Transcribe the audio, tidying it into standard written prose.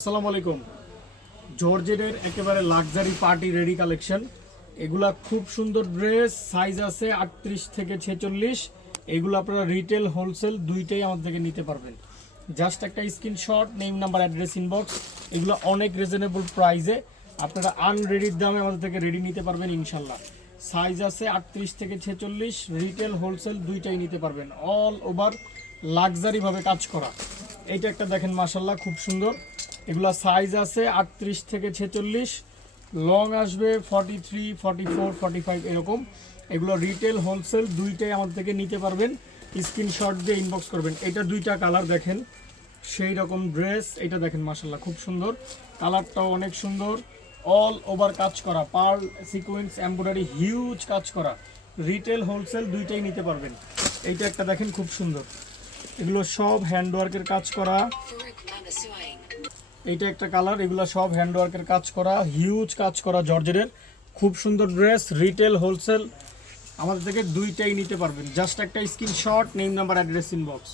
আসসালামু আলাইকুম। জর্জেটের একেবারে লাক্সারি পার্টি রেডি কালেকশন। এগুলা খুব সুন্দর ড্রেস, সাইজ আছে 38 থেকে 46। এগুলো আপনারা রিটেল হোলসেল দুইটাই আমাদের থেকে নিতে পারবেন। জাস্ট একটা screenshot, name number address inbox. এগুলো অনেক রিজনেবল প্রাইসে আপনারা আনরেডির দামে আমাদের থেকে রেডি নিতে পারবেন ইনশাল্লাহ। সাইজ আছে 38 থেকে 46, রিটেল হোলসেল দুইটাই নিতে পারবেন। অল ওভার লাক্সারিভাবে কাজ করা। এইটা একটা দেখেন মাশাল্লাহ খুব সুন্দর। এগুলা সাইজ আছে 38 থেকে 46, লং আসবে 43, 44, 45 এরকম। এগুলো রিটেল হোলসেল দুইটাই আমাদের থেকে নিতে পারবেন। স্ক্রিনশট দিয়ে ইনবক্স করবেন। এটা দুইটা কালার দেখেন, সেই রকম ড্রেস। এটা দেখেন মাশাল্লাহ খুব সুন্দর, কালারটাও অনেক সুন্দর। অল ওভার কাজ করা, পার্ল সিকোয়েন্স এমব্রয়ডারি হিউজ কাজ করা। রিটেল হোলসেল দুইটাই নিতে পারবেন। এইটা একটা দেখেন খুব সুন্দর, এগুলো সব হ্যান্ডওয়ার্কের কাজ করা। এইটা একটা কালার, এগুলো সব হ্যান্ডওয়ার্কের কাজ করা, হিউজ কাজ করা জর্জেটের খুব সুন্দর ড্রেস। রিটেল হোলসেল আমাদের থেকে দুইটাই নিতে পারবেন। জাস্ট একটা screenshot, name number address inbox.